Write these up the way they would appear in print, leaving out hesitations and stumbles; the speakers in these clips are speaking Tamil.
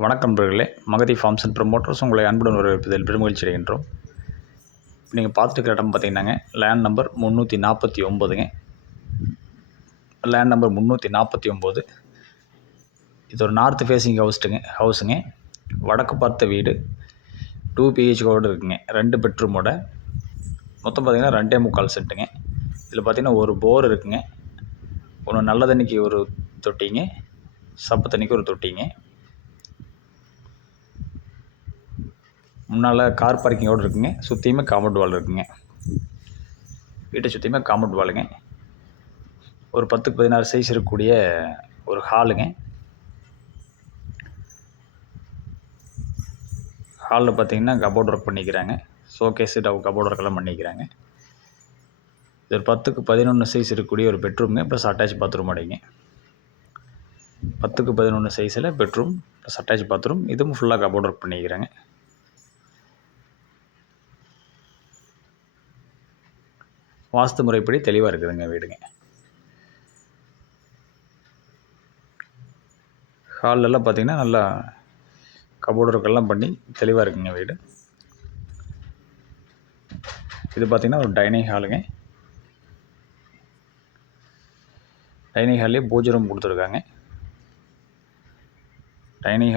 வணக்கம் நண்பர்களே. மகதி ஃபார்ம்ஸ் அண்ட் ப்ரமோட்டர்ஸ் உங்களை அன்புடன் வரவேற்பதில் பெருமகிழ்ச்சி அடைகின்றோம். நீங்கள் பார்த்துட்டு இருக்கிற இடம் பார்த்தீங்கன்னாங்க, லேண்ட் நம்பர் 349ங்க. Land number 349. இது ஒரு நார்த் ஃபேஸிங் ஹவுஸுங்க. வடக்கு பார்த்த வீடு 2 பிஹெச்கோடு இருக்குங்க. 2 பெட்ரூமோட மொத்தம் பார்த்தீங்கன்னா 2.25 சென்ட்டுங்க. இதில் பார்த்தீங்கன்னா ஒரு போர் இருக்குங்க. ஒன்று நல்ல தண்ணிக்கு ஒரு தொட்டிங்க, சப்பு தண்ணிக்கு ஒரு தொட்டிங்க. முன்னால் கார் பார்க்கிங்கோடு இருக்குங்க. சுற்றியுமே காம்பவுண்ட் வால் இருக்குங்க. வீட்டை சுற்றியுமே காம்பவுண்ட் வாலுங்க. ஒரு 10க்கு 16 சைஸ் இருக்கக்கூடிய ஒரு ஹாலுங்க. ஹாலில் பார்த்தீங்கன்னா கபோர்ட் ஒர்க் பண்ணிக்கிறாங்க. ஷோகேஸு கபோர்ட் ஒர்க்கெல்லாம் பண்ணிக்கிறாங்க. இது ஒரு 10க்கு 11 சைஸ் இருக்கக்கூடிய ஒரு பெட்ரூமுங்க ப்ளஸ் அட்டாச் பாத்ரூம் அடைங்க. 10க்கு 11 சைஸில் பெட்ரூம் ப்ளஸ் அட்டாச் பாத்ரூம். இதுவும் ஃபுல்லாக கபோர்ட் ஒர்க் பண்ணிக்கிறாங்க. வாஸ்து முறைப்படி தெளிவாக இருக்குதுங்க வீடுங்க. ஹாலெல்லாம் பார்த்திங்கன்னா நல்லா கபோர்டு ஒர்க்கெல்லாம் பண்ணி தெளிவாக இருக்குங்க வீடு. இது பார்த்திங்கன்னா ஒரு டைனிங் ஹாலுங்க. டைனிங் ஹால்லேயே பூஜை ரூம் கொடுத்துருக்காங்க. டைனிங்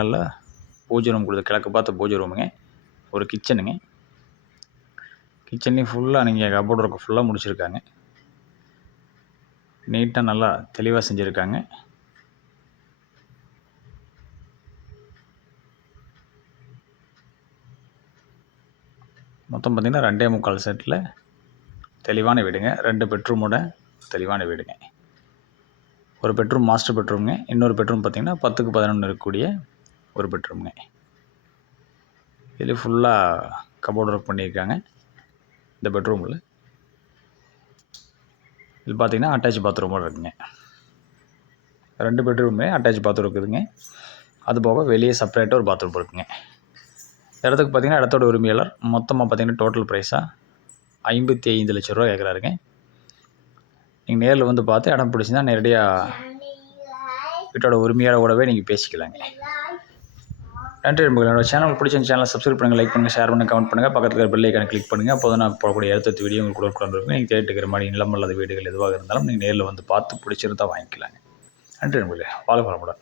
ஹாலில் பூஜை ரூம் கிழக்கு பார்த்த பூஜை ரூமுங்க. ஒரு கிச்சனுங்க. கிச்சன்லேயும் ஃபுல்லாக நீங்கள் கபோர்டு ஒர்க்கு ஃபுல்லாக முடிச்சிருக்காங்க. நீட்டாக நல்லா தெளிவாக செஞ்சுருக்காங்க. மொத்தம் பார்த்திங்கன்னா 2.25 சென்ட்டில் தெளிவான வீடுங்க. 2 பெட்ரூமோட தெளிவான வீடுங்க. ஒரு பெட்ரூம் மாஸ்டர் பெட்ரூமுங்க. இன்னொரு பெட்ரூம் பார்த்திங்கன்னா 10க்கு 11 இருக்கக்கூடிய ஒரு பெட்ரூமுங்க. இதில் ஃபுல்லாக கபோர்டு ஒர்க் பண்ணியிருக்காங்க. இந்த பெட்ரூமில் இது பார்த்திங்கன்னா அட்டாச் பாத்ரூமோடு இருக்குங்க. 2 பெட்ரூமே அட்டாச் பாத்ரூம் இருக்குதுங்க. அது போக வெளியே செப்பரேட்டாக ஒரு பாத்ரூம் இருக்குங்க. இடத்துக்கு பார்த்திங்கன்னா இடத்தோட உரிமையாளர் மொத்தமாக பார்த்திங்கன்னா டோட்டல் ப்ரைஸாக 55 லட்ச ரூபா கேட்குறாருங்க. நீங்கள் நேரில் வந்து பார்த்து இடம் பிடிச்சிருந்தா நேரடியாக வீட்டோட உரிமையாளரோடவே நீங்கள் பேசிக்கலாங்க. நன்றி நண்பர்களே. என்னோட சேனல் பிடிச்ச சேனலை சப்ஸ்கிரைப் பண்ணுங்கள், லைக் பண்ணுங்கள், ஷேர் பண்ணுங்கள், கமெண்ட் பண்ணுங்கள். பக்கத்தில் இருக்கிற பெல் ஐக்கானை கிளிக் பண்ணுங்கள். அப்போ தான் நான் போடக்கூடிய அடுத்த வீடியோ உங்களுக்கு கூட இருக்கும். நீங்கள் தேடிக்கிற மாதிரி நிலம் அல்லது வீடுகள் எதுவாக இருந்தாலும் நீங்கள் நேரில் வந்து பார்த்து பிடிச்சிருந்தா வாங்கிக்கலாங்க. நன்றி நண்பர்களே. வாழ்க வளமுடன்.